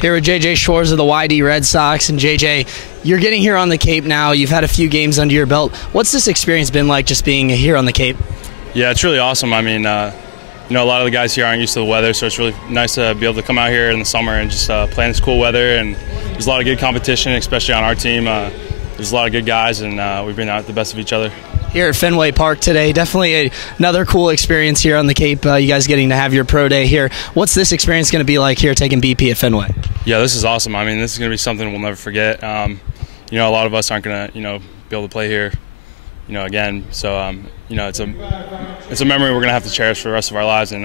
Here with JJ Schwartz of the YD Red Sox. And JJ, you're getting here on the Cape now. You've had a few games under your belt. What's this experience been like just being here on the Cape? Yeah, it's really awesome. I mean, a lot of the guys here aren't used to the weather, so it's really nice to be able to come out here in the summer and just play in this cool weather. And there's a lot of good competition, especially on our team. There's a lot of good guys, and we bring out the best of each other. Here at Fenway Park today, definitely another cool experience here on the Cape. You guys getting to have your pro day here. What's this experience going to be like here taking BP at Fenway? Yeah, this is awesome. I mean, this is going to be something we'll never forget. A lot of us aren't going to, be able to play here, again. So, it's a memory we're going to have to cherish for the rest of our lives, and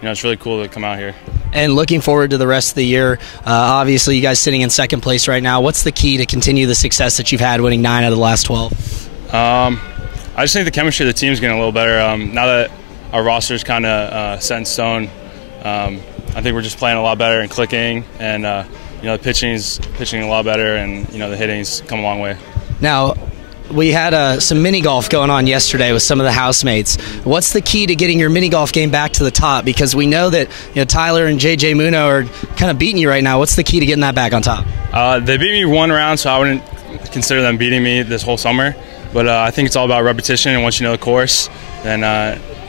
it's really cool to come out here. And looking forward to the rest of the year. Obviously, you guys sitting in second place right now. What's the key to continue the success that you've had, winning 9 out of the last 12? I just think the chemistry of the team is getting a little better. Now that our roster is kind of set in stone, I think we're just playing a lot better and clicking, and the pitching's pitching a lot better, and the hitting's come a long way. Now, we had some mini golf going on yesterday with some of the housemates. What's the key to getting your mini golf game back to the top? Because we know that Tyler and JJ Muno are kind of beating you right now. What's the key to getting that back on top? They beat me one round, so I wouldn't consider them beating me this whole summer. But I think it's all about repetition, and once you know the course, then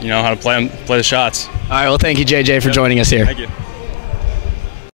you know how to play the shots. All right, well, thank you, JJ, for joining us here. Thank you.